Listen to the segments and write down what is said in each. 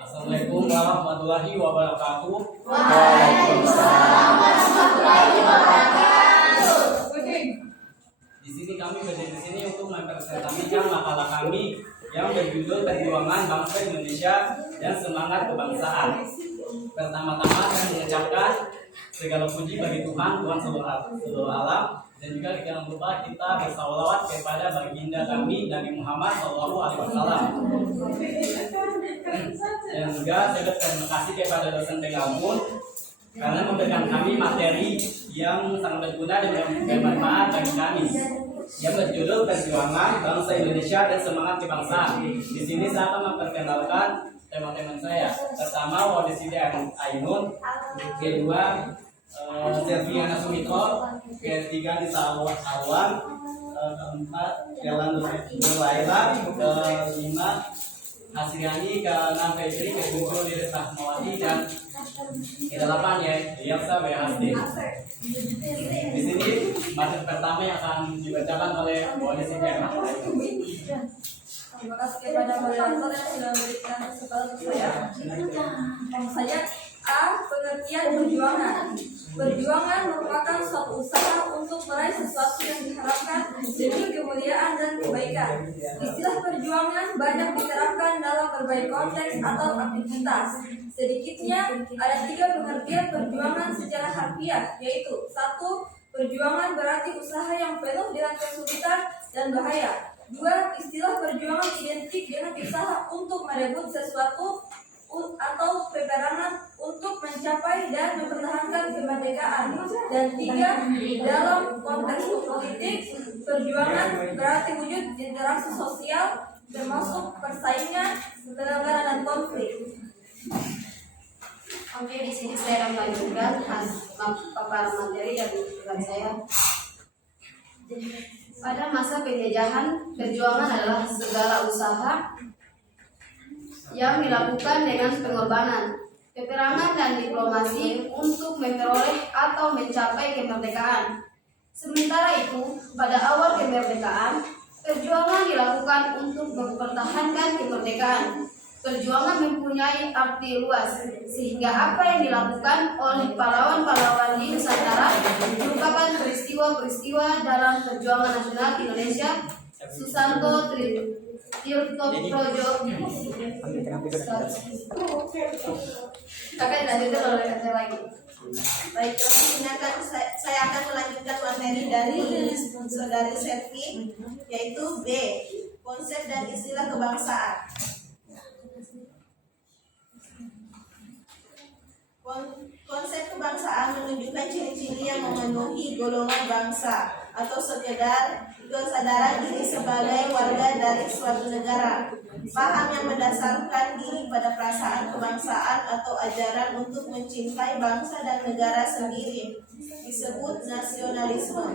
Assalamualaikum warahmatullahi wabarakatuh. Waalaikumsalam warahmatullahi wabarakatuh. Di sini kami berdiri di sini untuk mempresentasikan makalah kami yang berjudul Perjuangan Bangsa Indonesia dan Semangat Kebangsaan. Pertama-tama saya mengucapkan segala puji bagi Tuhan seluruh alam, dan juga jangan lupa kita bersalawat kepada baginda kami Nabi Muhammad SAW. Dan juga saya berterima kasih kepada dosen penggabung karena memberikan kami materi yang sangat berguna dan bermanfaat bagi kami, yang berjudul Perjuangan Bangsa Indonesia dan Semangat Kebangsaan. Di sini saya akan memperkenalkan teman-teman saya. Pertama, Wadisidi Ainun, kedua Serviana Sumitro, ketiga Nisa Alwan, keempat Kelan Nurlaila, kelima Hasriani, keenam Febri, ketujuh Liris Rahmawati, dan kedelapan ya Yelsa Wehasdi. Di sini materi pertama yang akan dibacakan oleh Wadisidi Ainun. Terima kasih kepada moderator yang sudah memberikan kesempatan saya. Saya A. Pengertian perjuangan. Perjuangan merupakan suatu usaha untuk meraih sesuatu yang diharapkan demi kemuliaan dan kebaikan. Istilah perjuangan banyak diterapkan dalam berbagai konteks atau aktivitas. Sedikitnya ada 3 pengertian perjuangan secara harfiah, yaitu 1. Perjuangan berarti usaha yang penuh dengan kesulitan dan bahaya. 2. Istilah perjuangan identik dengan usaha untuk merebut sesuatu atau peperangan untuk mencapai dan mempertahankan kemerdekaan. Dan 3. Dalam konteks politik, perjuangan berarti wujud interaksi sosial termasuk persaingan, penanggalan dan konflik. Oke, di sini saya akan melanjutkan paparan materi dari tugas saya. Pada masa penjajahan, perjuangan adalah segala usaha yang dilakukan dengan pengorbanan, peperangan dan diplomasi untuk memperoleh atau mencapai kemerdekaan. Sementara itu, pada awal kemerdekaan, perjuangan dilakukan untuk mempertahankan kemerdekaan. Perjuangan mempunyai arti luas, sehingga apa yang dilakukan oleh pahlawan-pahlawan di Nusantara merupakan peristiwa-peristiwa dalam perjuangan nasional Indonesia. Susanto Tirtoprojo. Akan dilanjutkan oleh kata lagi. Baik, saya akan melanjutkan materi dari saudari Servi, yaitu B. Konsep dan istilah kebangsaan. Konsep kebangsaan menunjukkan ciri-ciri yang memenuhi golongan bangsa atau sekedar kesadaran diri sebagai warga dari suatu negara. Paham yang mendasarkan diri pada perasaan kebangsaan atau ajaran untuk mencintai bangsa dan negara sendiri disebut nasionalisme.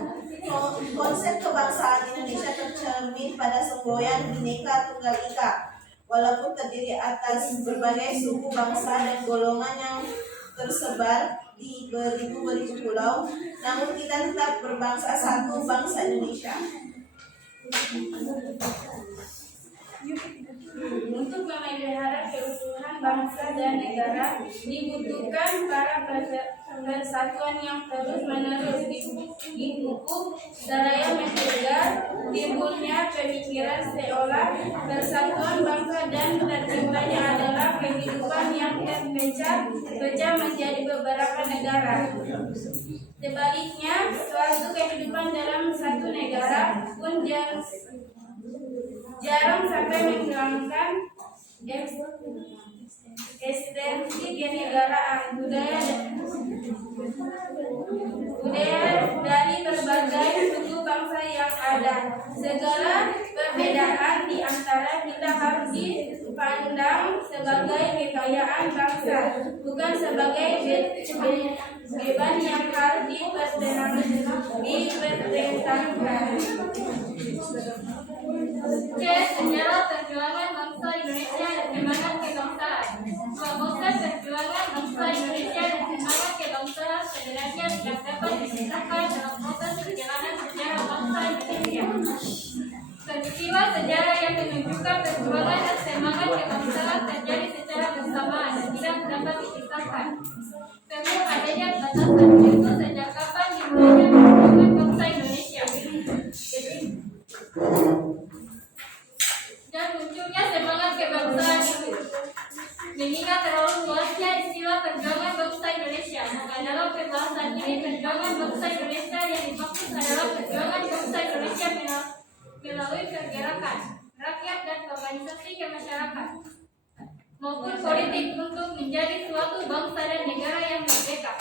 Konsep kebangsaan Indonesia tercermin pada semboyan Bhinneka Tunggal Ika. Walaupun terdiri atas berbagai suku, bangsa, dan golongan yang tersebar di beribu-beribu pulau, namun kita tetap berbangsa satu, bangsa Indonesia. Untuk memelihara keutuhan bangsa dan negara dibutuhkan para persatuan yang terus-menerus dipupuk seraya mencegah timbulnya pemikiran seolah persatuan bangsa dan terciptanya adalah kehidupan yang terpecah menjadi beberapa negara. Sebaliknya, suatu kehidupan dalam satu negara pun jarang sampai menghilangkan esensi kenegaraan budaya dari berbagai suku bangsa yang ada. Segala perbedaan di antara kita harus dipandang sebagai kekayaan bangsa, bukan sebagai beban yang harus dipertentangkan. C. Sejarah perjuangan bangsa Indonesia dan semangat kebangsaan. Konsep perjuangan bangsa Indonesia dan semangat kebangsaan sebenarnya tidak dapat dipisahkan dalam proses perjalanan sejarah bangsa Indonesia. Peristiwa sejarah yang menunjukkan perjuangan dan batasan itu sejak kapan dimulainya perjuangan bangsa Indonesia. Dan munculnya semangat kebangsaan itu. Mengingat terlalu luasnya istilah perjuangan bangsa Indonesia, maka dalam pembahasan ini perjuangan bangsa Indonesia yang dimaksud adalah perjuangan bangsa Indonesia melalui pergerakan rakyat dan organisasi kemasyarakat maupun politik untuk menjadi suatu bangsa dan negara yang merdeka.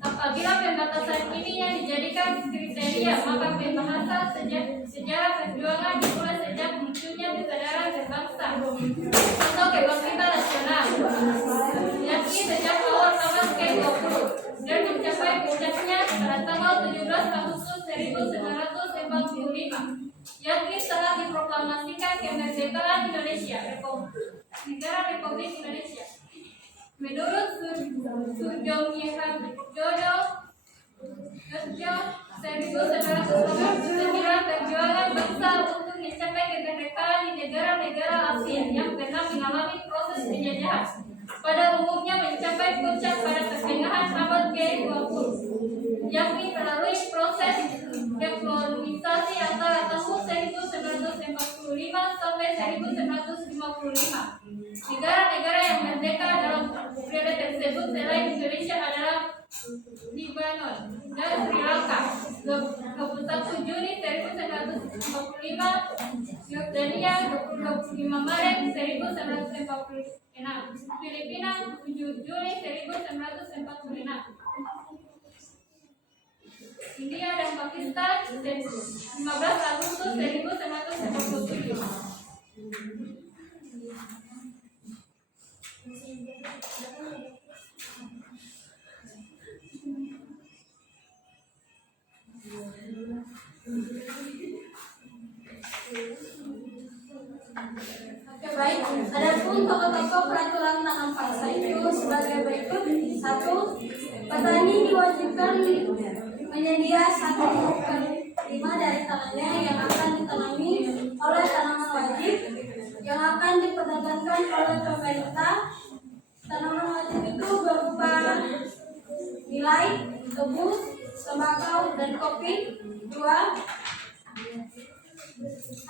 Apabila pembatasan ini yang dijadikan kriteria, maka pembahasan sejarah perjuangan dimulai sejak munculnya kesadaran berbangsa atau kebangkitan nasional, yakni sejak awal abad ke-20 dan mencapai puncaknya pada tanggal 17 Agustus 1945, yakni setelah diproklamasikan kemerdekaan Indonesia, Negara Republik Indonesia. Menurut Surjo Jodo 1989, perjuangan bangsa untuk mencapai kemerdekaan di negara-negara Asia yang pernah mengalami proses penjajahan pada umumnya mencapai puncak pada pertengahan abad ke-20, yakni melalui proses dekolonisasi antara tahun 1945 sampai 1955. Negara-negara yang merdeka dalam periode tersebut selain Indonesia adalah Lebanon dan Sri Lanka. 21 Juni 1945, Yordania 25 Maret 1946, Filipina 7 Juli 1946, India dan Pakistan 15 Agustus 1947. Baik, adapun pokok-pokok peraturan tanam bangsa itu sebagai berikut. 1. Petani diwajibkan menyedia 1/5 dari tanahnya yang akan ditanami oleh tanaman wajib yang akan diperdagangkan oleh pemerintah. Tanaman wajib itu berupa nilai, tebu, tembakau, dan kopi. 2.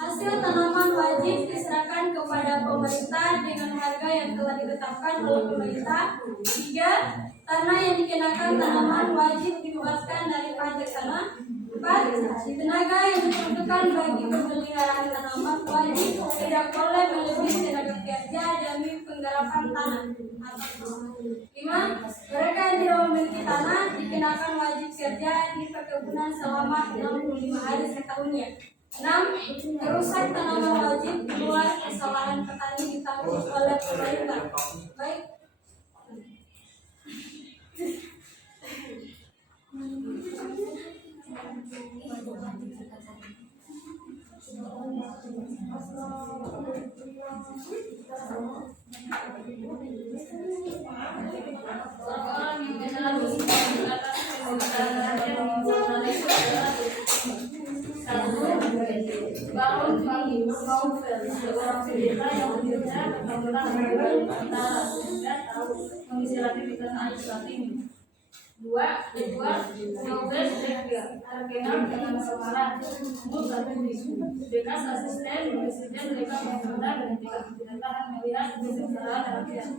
Hasil tanaman wajib diserahkan kepada pemerintah dengan harga yang telah ditetapkan oleh pemerintah. 3. Tanah yang dikenakan tanaman wajib dibebaskan dari pajak tanah. 4. Tenaga yang diperuntukkan bagi pemeliharaan tanaman wajib tidak boleh melebihi tenaga kerja demi penggarapan tanah. 5. Mereka yang tidak memiliki tanah dikenakan wajib kerja di perkebunan selama 65 hari setahunnya. 6. Merusak tanaman wajib luas kesalahan petani ditanggung oleh pemerintah. Baik. Orang yang menyalahi atas bangun novel seorang pendeta yang akhirnya bertanggung antara dan mengisi ratifikan Islam ini. 2. Novel Shakespeare terkenal dengan kemarahan bekas asisten presiden mereka mengundang dan tidak tahan melihat kesejahteraan rakyat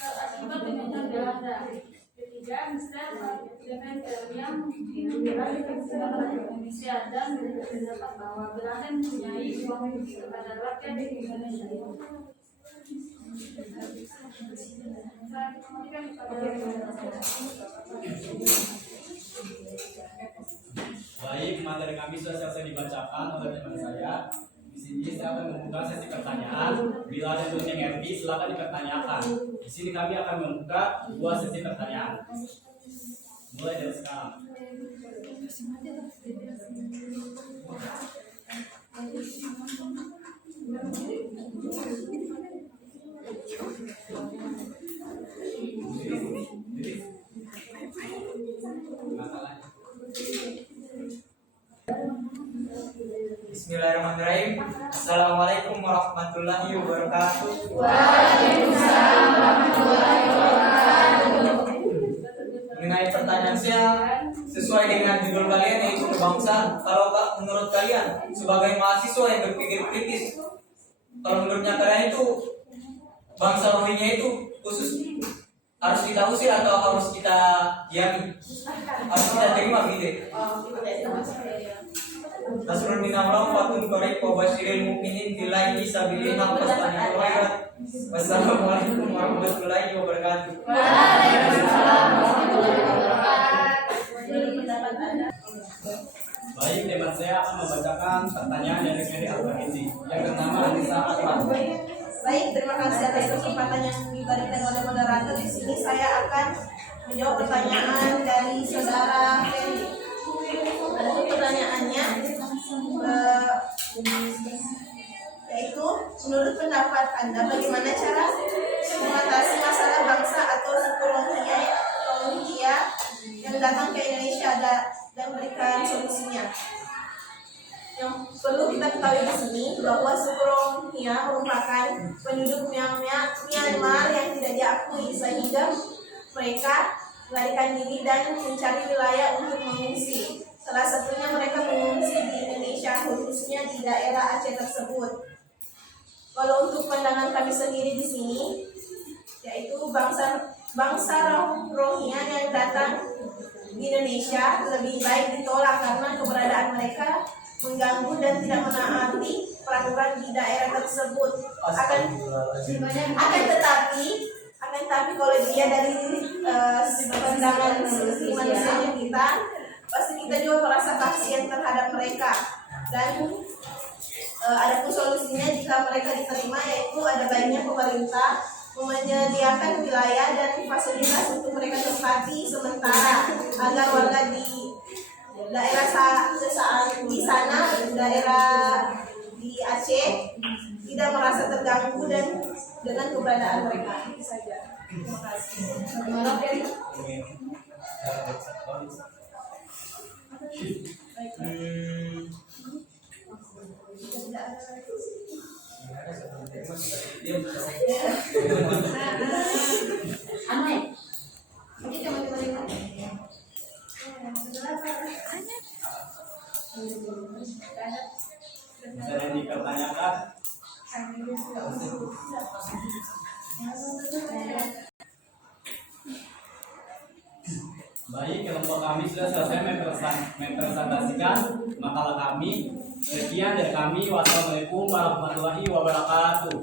akibat penyanyian Belanda. 3. Mr. Demeter yang diambil kesempatan Indonesia dan berpendapat bahwa Belanda mempunyai uang kepada rakyat di Indonesia. Baik, materi kami sudah selesai dibacakan oleh teman saya. Di sini saya akan membuka sesi pertanyaan. Bila ada yang mengerti, silakan dipertanyakan. Di sini kami akan membuka 2 sesi pertanyaan. Mulai dari sekarang. Bismillahirrahmanirrahim. Assalamualaikum warahmatullahi wabarakatuh. Waalaikumsalam warahmatullahi wabarakatuh. mengenai pertanyaan saya sesuai dengan judul kalian yaitu kebangsaan. Kalau menurut kalian sebagai mahasiswa yang berpikir kritis, kalau menurutnya kalian itu bangsa Rohingya itu khusus harus kita usir atau harus kita diami, harus kita terima gitu? Rasulullah minallah fatun korek wabashiril mu'minin billahi sabilillah wasta'inu khairat. Wassalamualaikum warahmatullahi wabarakatuh. Baik, teman saya akan membacakan pertanyaan dari Ferry Al-Fahizi. Yang pertama, Anissa Akbar. Baik, terima kasih atas kesempatan yang diberikan oleh moderator. Di sini saya akan menjawab pertanyaan dari saudara Ferry. Untuk pertanyaannya, yaitu menurut pendapat Anda bagaimana cara mengatasi masalah bangsa atau suku Rohingya yang datang ke Indonesia dan berikan solusinya? Yang perlu kita ketahui di sini bahwa suku Rohingya merupakan penduduk Myanmar yang tidak diakui, sehingga mereka melarikan diri dan mencari wilayah untuk mengungsi. Salah satunya mereka mengungsi di Indonesia, khususnya di daerah Aceh tersebut. Kalau untuk pandangan kami sendiri di sini, yaitu bangsa Rohingya yang datang di Indonesia lebih baik ditolak karena keberadaan mereka mengganggu dan tidak menaati peraturan di daerah tersebut. Akan tetapi kalau dia dari pandangan sisi manusianya kita, pasti kita juga merasa kasihan terhadap mereka. Dan ada pun solusinya jika mereka diterima, yaitu ada baiknya pemerintah menyediakan wilayah dan fasilitas untuk mereka tempati sementara agar warga di daerah di sana, daerah di Aceh tidak merasa terganggu dan dengan keberadaan mereka. Itu saja. Terima kasih. Bisa yang dipertanyakan? Baik, kelompok kami sudah selesai mempresentasikan makalah kami. Sekian dari kami. Wassalamualaikum warahmatullahi wabarakatuh.